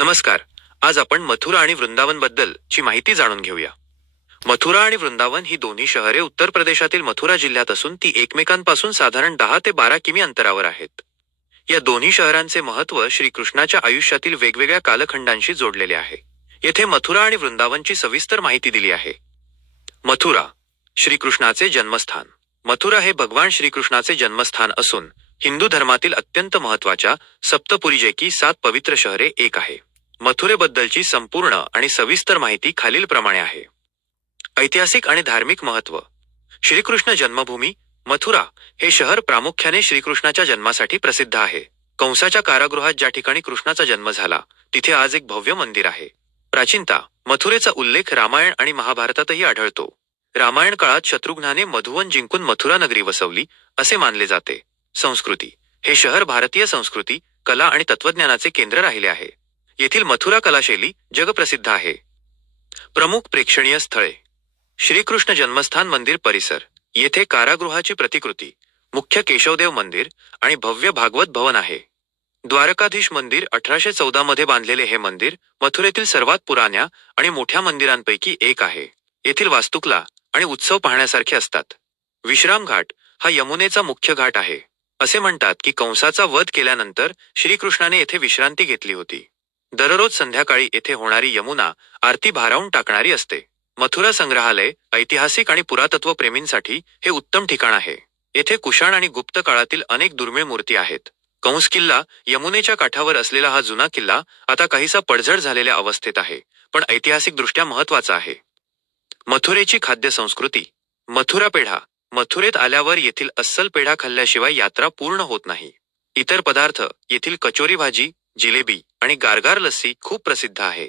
नमस्कार. आज आपण मथुरा आणि वृंदावनबद्दल ची माहिती जाणून घेऊया. मथुरा आणि वृंदावन ही दोन्ही शहरे उत्तर प्रदेशातील मथुरा जिल्ह्यात असून ती एकमेकांपासून साधारण दहा ते बारा किमी अंतरावर आहेत. या दोन्ही शहरांचे महत्त्व श्रीकृष्णाच्या आयुष्यातील वेगवेगळ्या कालखंडांशी जोडलेले आहे. येथे मथुरा आणि वृंदावनची सविस्तर माहिती दिली आहे. मथुरा श्रीकृष्णाचे जन्मस्थान. मथुरा हे भगवान श्रीकृष्णाचे जन्मस्थान असून हिंदू धर्मातील अत्यंत महत्त्वाच्या सप्तपुरीजैकी सात पवित्र शहरे एक आहे. मथुरेबद्दलची संपूर्ण आणि सविस्तर माहिती खालीलप्रमाणे आहे. ऐतिहासिक आणि धार्मिक महत्त्व. श्रीकृष्ण जन्मभूमी मथुरा हे शहर प्रामुख्याने श्रीकृष्णाच्या जन्मासाठी प्रसिद्ध आहे. कंसाच्या कारागृहात ज्या ठिकाणी कृष्णाचा जन्म झाला तिथे आज एक भव्य मंदिर आहे. प्राचीनता मथुरेचा उल्लेख रामायण आणि महाभारतातही आढळतो. रामायण काळात शत्रुघ्नाने मधुवन जिंकून मथुरा नगरी वसवली असे मानले जाते. संस्कृती. हे शहर भारतीय संस्कृती कला आणि तत्वज्ञानाचे केंद्र राहिले आहे. येथील मथुरा कलाशैली जगप्रसिद्ध आहे. प्रमुख प्रेक्षणीय स्थळे. श्रीकृष्ण जन्मस्थान मंदिर परिसर. येथे कारागृहाची प्रतिकृती मुख्य केशवदेव मंदिर आणि भव्य भागवत भवन आहे. द्वारकाधीश मंदिर अठराशे चौदा मध्ये बांधलेले हे मंदिर मथुरेतील सर्वात पुराण्या आणि मोठ्या मंदिरांपैकी एक आहे. येथील वास्तुकला आणि उत्सव पाहण्यासारखे असतात. विश्राम घाट हा यमुनेचा मुख्य घाट आहे. असे म्हणतात की कंसाचा वध केल्यानंतर श्रीकृष्णाने येथे विश्रांती घेतली होती. दररोज संध्याकाळी येथे होणारी यमुना आरती भारावून टाकणारी असते. मथुरा संग्रहालय ऐतिहासिक आणि पुरातत्व प्रेमींसाठी हे उत्तम ठिकाण आहे. येथे कुशाण आणि गुप्त काळातील अनेक दुर्मिळ मूर्ती आहेत. कंस किल्ला यमुनेच्या काठावर असलेला हा जुना किल्ला आता काहीसा पडझड झालेल्या अवस्थेत आहे पण ऐतिहासिकदृष्ट्या महत्त्वाचा आहे. मथुरेची खाद्य संस्कृती मथुरा पेढा. मथुरेत आल्यावर येथील अस्सल पेढा खाल्ल्याशिवाय यात्रा पूर्ण होत नाही. इतर पदार्थ येथील कचोरी भाजी जिलेबी आणि गारगार लस्सी खूप प्रसिद्ध आहे.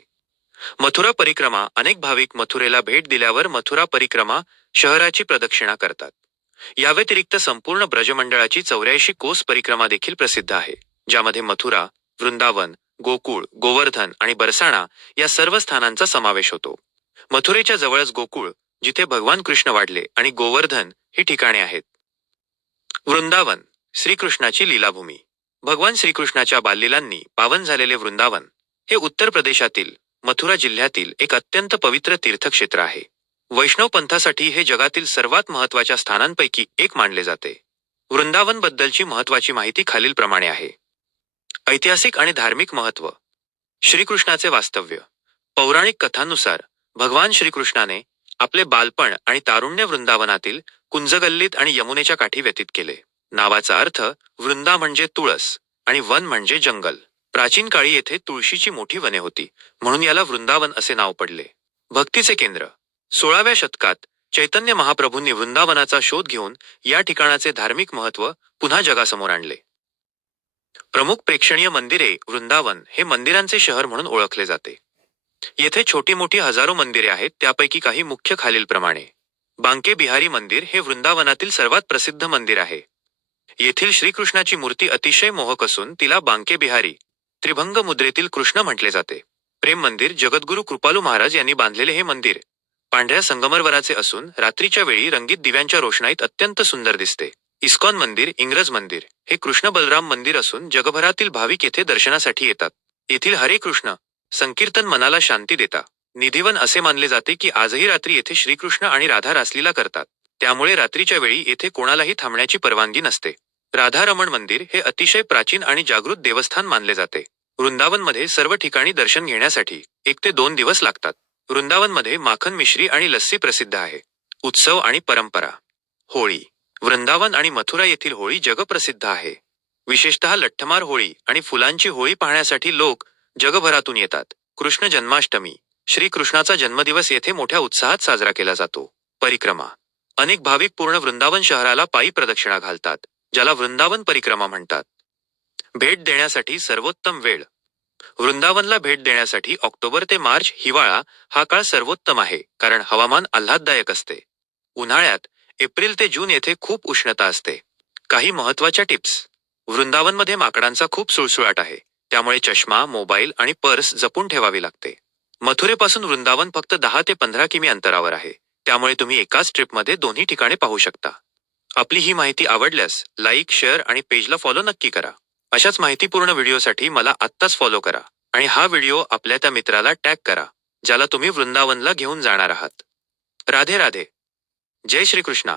मथुरा परिक्रमा अनेक भाविक मथुरेला भेट दिल्यावर मथुरा परिक्रमा शहराची प्रदक्षिणा करतात. याव्यतिरिक्त संपूर्ण ब्रजमंडळाची चौऱ्याऐंशी कोस परिक्रमा देखील प्रसिद्ध आहे ज्यामध्ये मथुरा वृंदावन गोकुळ गोवर्धन आणि बरसाणा या सर्व स्थानांचा समावेश होतो. मथुरेच्या जवळच गोकुळ जिथे भगवान कृष्ण वाढले आणि गोवर्धन ही ठिकाणे आहेत. वृंदावन श्रीकृष्णाची लीलाभूमी. भगवान श्रीकृष्णाच्या बाललीलांनी पावन झालेले वृंदावन हे उत्तर प्रदेशातील मथुरा जिल्ह्यातील एक अत्यंत पवित्र तीर्थक्षेत्र आहे. वैष्णव पंथासाठी हे जगातील सर्वात महत्त्वाच्या स्थानांपैकी एक मानले जाते. वृंदावनबद्दलची महत्वाची माहिती खालीलप्रमाणे आहे. ऐतिहासिक आणि धार्मिक महत्त्व श्रीकृष्णाचे वास्तव्य. पौराणिक कथांनुसार भगवान श्रीकृष्णाने आपले बालपण आणि तारुण्य वृंदावनातील कुंजगल्लीत आणि यमुनेच्या काठी व्यतीत केले. नावाचा अर्थ वृंदा म्हणजे तुळस आणि वन म्हणजे जंगल. प्राचीन काळी येथे तुळशीची मोठी वने होती म्हणून याला वृंदावन असे नाव पडले. भक्तीचे केंद्र. सोळाव्या शतकात चैतन्य महाप्रभूंनी वृंदावनाचा शोध घेऊन या ठिकाणाचे धार्मिक महत्त्व पुन्हा जगासमोर आणले. प्रमुख प्रेक्षणीय मंदिरे वृंदावन हे मंदिरांचे शहर म्हणून ओळखले जाते. येथे छोटी मोठी हजारो मंदिरे आहेत त्यापैकी काही मुख्य खालीलप्रमाणे. बांके बिहारी मंदिर हे वृंदावनातील सर्वात प्रसिद्ध मंदिर आहे. येथील श्रीकृष्णाची मूर्ती अतिशय मोहक असून तिला बांके बिहारी त्रिभंग मुद्रेतील कृष्ण म्हटले जाते. प्रेम मंदिर जगद्गुरु कृपालू महाराज यांनी बांधलेले हे मंदिर पांढऱ्या संगमरवराचे असून रात्रीच्या वेळी रंगीत दिव्यांच्या रोषणाईत अत्यंत सुंदर दिसते. इस्कॉन मंदिर इंग्रज मंदिर हे कृष्ण बलराम मंदिर असून जगभरातील भाविक येथे दर्शनासाठी येतात. येथील हरे कृष्ण संकीर्तन मनाला शांती देता. निधिवन असे मानले जाते की आजही रात्री येथे श्रीकृष्ण आणि राधा रासलीला करतात. त्यामुळे रात्रीच्या वेळी येथे कोणालाही थांबण्याची परवानगी नसते. राधारमण मंदिर हे अतिशय प्राचीन आणि जागृत देवस्थान मानले जाते. वृंदावनमध्ये सर्व ठिकाणी दर्शन घेण्यासाठी एक ते दोन दिवस लागतात. वृंदावनमध्ये माखन मिश्री आणि लस्सी प्रसिद्ध आहे. उत्सव आणि परंपरा. होळी. वृंदावन आणि मथुरा येथील होळी जगप्रसिद्ध आहे. विशेषतः लठ्ठमार होळी आणि फुलांची होळी पाहण्यासाठी लोक जगभरातून येतात. कृष्ण जन्माष्टमी. श्रीकृष्णाचा जन्मदिवस येथे मोठ्या उत्साहात साजरा केला जातो. परिक्रमा. अनेक भाविक पूर्ण वृंदावन शहराला पायी प्रदक्षिणा घालतात ज्याला वृंदावन परिक्रमा म्हणतात. भेट देण्यासाठी सर्वोत्तम वेळ. वृंदावनला भेट देण्यासाठी ऑक्टोबर ते मार्च हिवाळा हा काळ सर्वोत्तम आहे कारण हवामान आल्हाददायक असते. उन्हाळ्यात एप्रिल ते जून येथे खूप उष्णता असते. काही महत्त्वाच्या टिप्स. वृंदावनमध्ये माकडांचा खूप सुळसुळाट आहे त्यामुळे चष्मा मोबाईल आणि पर्स जपून ठेवावी लागते. मथुरेपासून वृंदावन फक्त दहा ते पंधरा किमी अंतरावर आहे. त्यामुळे तुम्ही एकाच ट्रिपमध्ये दोन्ही ठिकाणे पाहू शकता. आपली ही माहिती आवडल्यास लाईक शेअर आणि पेजला फॉलो नक्की करा. अशाच माहितीपूर्ण व्हिडिओसाठी मला आत्ताच फॉलो करा आणि हा व्हिडिओ आपल्या त्या मित्राला टॅग करा ज्याला तुम्ही वृंदावनला घेऊन जाणार आहात. राधे राधे. जय श्रीकृष्णा.